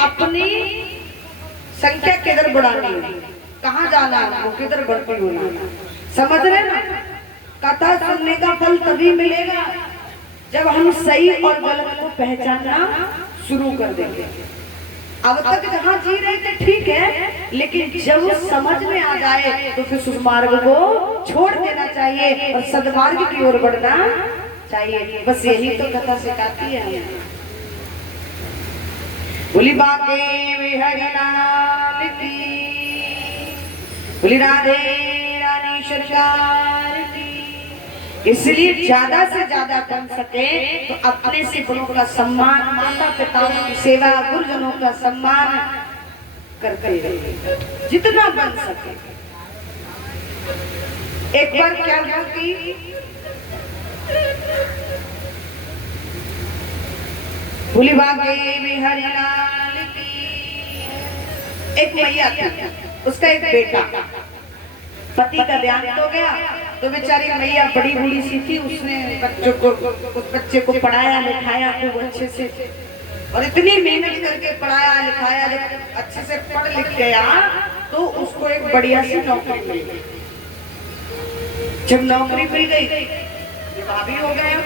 अपनी संख्या किधर बढ़ानी है, कहाँ जाना है, वो किधर बढ़ती होना। समझ रहे ना? कथा सुनने का फल तभी मिलेगा जब हम सही और गलत को पहचानना शुरू कर देंगे। अब तक जहाँ जी रहे थे ठीक है, लेकिन जब समझ में आ जाए तो फिर सुमार्ग को छोड़ देना चाहिए और सदमार्ग की ओर बढ़ना चाहिए। बस यही तो कथा सिखाती है। बोली बाके बिहारी लाल की, बोली राधे रानी सरकार की। इसलिए ज्यादा से ज्यादा बन सके तो अपने से बड़ों का सम्मान, माता पिताओं की सेवा, गुरुजनों का सम्मान करते रहिए जितना बन सके। एक बार क्या हुआ कि बोली बागे बिहारी लाल की। एक मैया थी, उसका एक बेटा, पति का देहांत हो गया तो बेचारी मैया बड़ी बूढ़ी सी थी। उसने उस बच्चे को पढ़ाया लिखाया खूब अच्छे से, और इतनी मेहनत करके पढ़ाया लिखाया, जब अच्छे से पढ़ लिख गया तो उसको एक बढ़िया सी नौकरी मिल गई। जब नौकरी मिल गई, भाभी हो गया,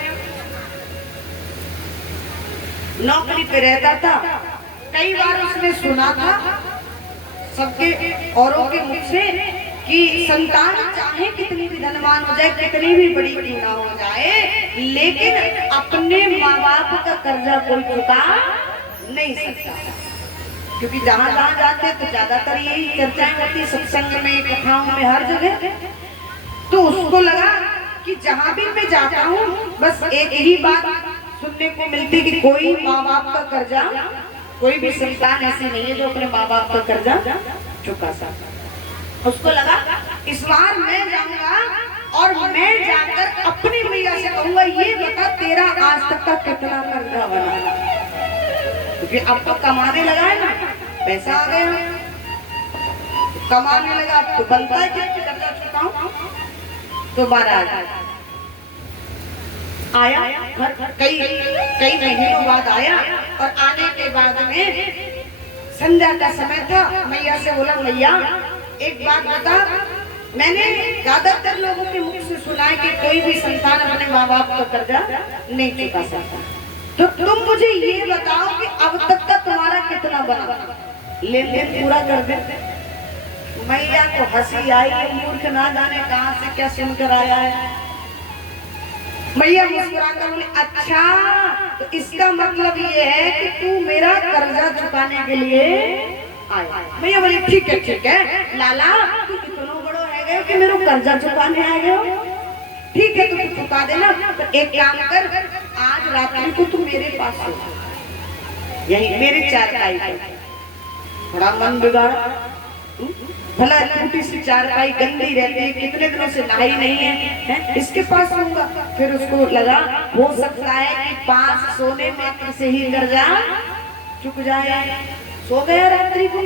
नौकरी पे रहता था। कई बार उसने सुना था सबके औरों के मुख से कि संतान चाहे कितनी भी धनवान हो जाए, कितनी भी बड़ी क्यों ना हो जाए, लेकिन अपने माँ बाप का कर्जा कोई चुका नहीं सकता। क्योंकि जहाँ जहाँ जाते तो ज्यादातर यही चर्चाएं होती, सत्संग में, कथाओं में, हर जगह। तो उसको लगा कि जहाँ भी मैं जाता हूँ बस एक ही बात सुनने को मिलती कि कोई माँ बाप का कर्जा, कोई भी संतान ऐसी नहीं है जो अपने माँ बाप का कर्जा चुका सकता। उसको लगा इस बार मैं जाऊंगा और मैं जाकर अपनी मैया से कहूंगा, ये बता तेरा आज तक का कितना कर्जा बना। क्योंकि अब तो कमाने लगा है ना, पैसा आ गया, कमाने लगा, अब तो बनता है कि कर्जा चुकाऊं। तो 12 आया, कई महीनों बाद आया, और आने के बाद में संध्या का समय था। मैया से बोला, मैया एक बात बता, मैंने ज्यादातर लोगों के मुख से सुना है कि कोई भी संतान अपने माँ बाप का कर्जा नहीं चुका सकता, तो तुम मुझे ये बताओ कि अब तक का तुम्हारा कितना बना, लेन देन पूरा कर दे। मैया को हंसी आई, मूर्ख ना जाने कहाँ से क्या सुनकर आया है। मैया मुस्कुराकर बोली, अच्छा तो इसका मतलब ये है कि तू मेरा कर्जा चुकाने के लिए आया। मैया बोली, ठीक है लाला, तू इतना बड़ो है गए कि मेरे कर्जा चुकाने आ गए हो, ठीक है तो तू चुका देना। तो एक काम कर, आज रात्रि को तू मेरे पास हो, यही मेरे चारपाई पर। बड़ा मन बिगाड़ा, भला टूटी सी चारपाई गंदी रहती है, कितने दिनों से नहाई नहीं है, इसके पास आऊंगा। फिर उसको लगा हो सकता है कि 5 सोने मात्र से ही कर्जा चुक जाए। सो गया रात्रि को।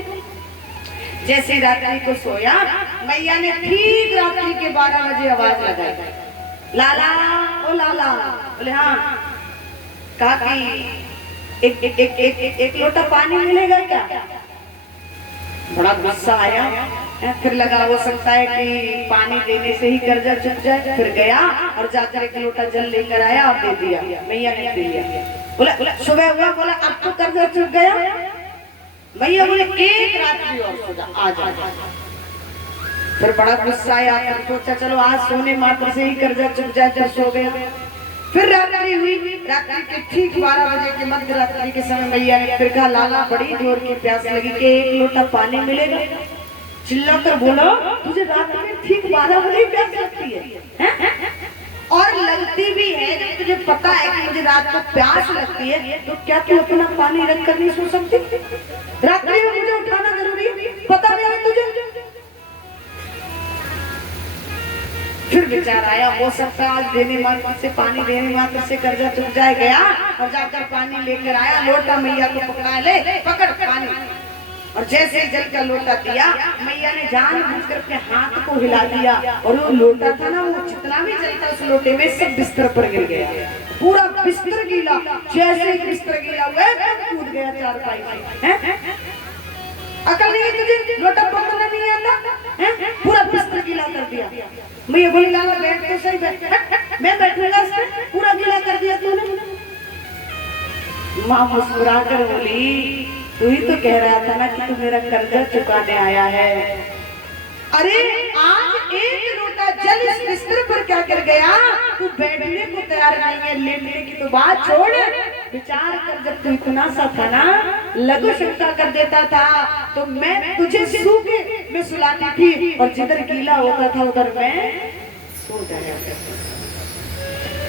जैसे रात्रि को सोया, मैया ने ठीक रात्रि के 12 बजे आवाज लगाई, लाला ओ लाला। बोले हाँ। कहा कि एक लोटा पानी मिलेगा क्या? बड़ा गुस्सा आया। फिर लगा हो सकता है कि पानी देने से ही कर्जा चुक जाए। फिर गया और जाकर एक लोटा जल लेकर आया और दे दिया। मैया ने दे दिया। बोला सुबह हुआ, बोला अब तो कर्जा चुक गया। मैया बोले एक रात्रि और सो जा, आ जा। फिर बड़ा गुस्सा आया, फिर सोचा चलो आज सोने मात्र से ही कर्जा चुक जाए, फिर सो गया। फिर रात्रि हुई, रात्रि के ठीक 12 बजे के मध्य रात्रि के समय मैया ने फिर कहा, लाला बड़ी जोर की प्यास लगी कि एक लोटा पानी मिलेगा। चिल्लाकर बोला, तुझे रात में ठीक 12 बजे प्यास लगती है? और लगती भी है, जब तुझे पता है कि मुझे रात को प्यास लगती है, तो क्या तू अपना पानी रख कर नहीं सो सकती? रात्रि में मुझे उठाना जरूरी है, पता नहीं है तुझे? फिर विचार आया, हो सकता है आज देने मात्र से, पानी देने मात्र से कर्जा चुक जाए। गया और जाकर पानी लेकर आया, लोटा मैया को पकड़ा, ले पकड़ पानी। और जैसे ही जल का लोटा दिया, मैया ने जानबूझकर अपने हाथ को हिला दिया और वो लोटा था ना, वो जितना भी जल था उस लोटे में सब बिस्तर पर गिर गया, पूरा बिस्तर गीला। जैसे ही बिस्तर गीला हुआ कूद गया चारपाई से। अकल नहीं है तुझे, लोटा पकड़ना नहीं आता है? पूरा बिस्तर गीला कर दिया। मैया बोली लाला बैठ तो सही, बैठ। मैं बैठूंगा इसमें, पूरा गीला कर दिया तूने। माँ मुस्कुरा कर बोली तू ही तो कह रहा था ना कि तू मेरा कर्जा चुकाने आया है। अरे आज एक लोटा जल इस बिस्तर पर क्या कर गया, तू बैठने को तैयार नहीं है, लेटने की तो बात छोड़। विचार कर, जब तू इतना सा था ना, लघु शंका कर देता था तो मैं तुझे सूखे में सुलाती थी और जिधर गीला होता था उधर मैं सो जाया करती।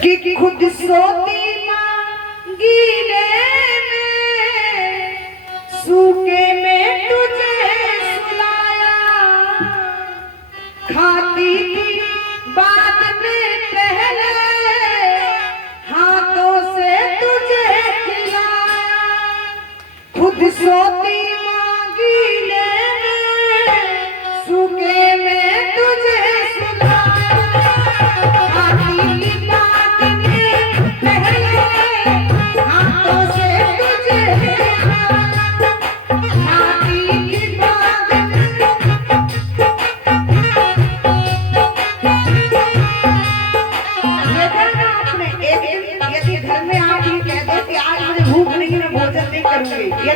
कि खुद सोती मां गीले में, सूखे में तुझे सुलाया, खाती थी बाद में पहले, हाथों से तुझे खिलाया। खुद सोती मां गीले में, सूखे में तुझे सुलाया, खाती थी बाद में पहले, हाथों से तुझे घर में आप ये कह दो कि आज मुझे भूख नहीं, मैं भोजन नहीं करूंगी।